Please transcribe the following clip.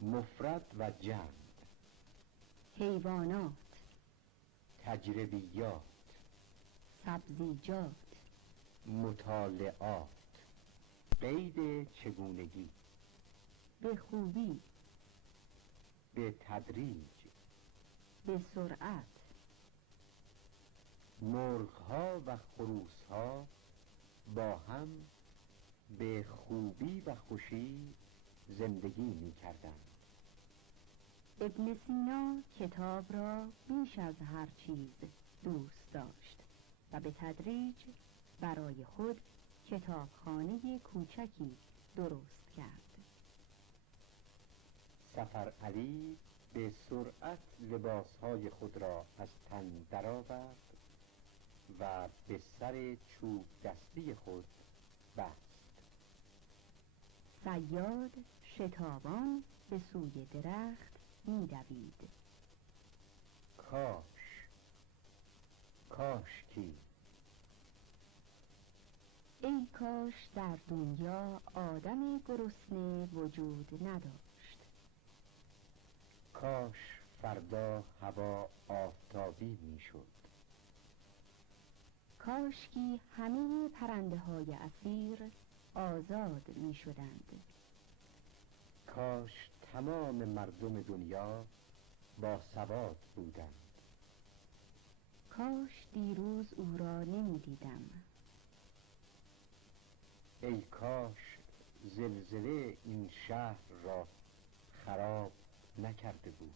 مفرد و جمع. حیوانات، تجربیات، سبزیجات، مطالعات. قید چگونگی. به خوبی، به تدریج. به سرعت. مرغ‌ها و خروس‌ها با هم به خوبی و خوشی زندگی می‌کردند. ابن سینا کتاب را بیش از هر چیز دوست داشت و به تدریج برای خود کتابخانه کوچکی درست کرد. سفر علی به سرعت لباسهای خود را از تن درآورد و به سر چوب دستی خود بست. صیاد شتابان به سوی درخت می‌دوید. کاشکی. ای کاش در دنیا آدم گرسنه وجود نداشت. کاش فردا هوا آفتابی میشد. کاشکی همه پرنده های اسیر آزاد می شدند. کاش تمام مردم دنیا با سواد بودند. کاش دیروز او را نمی دیدم. ای کاش زلزله این شهر را خراب نکرده بود.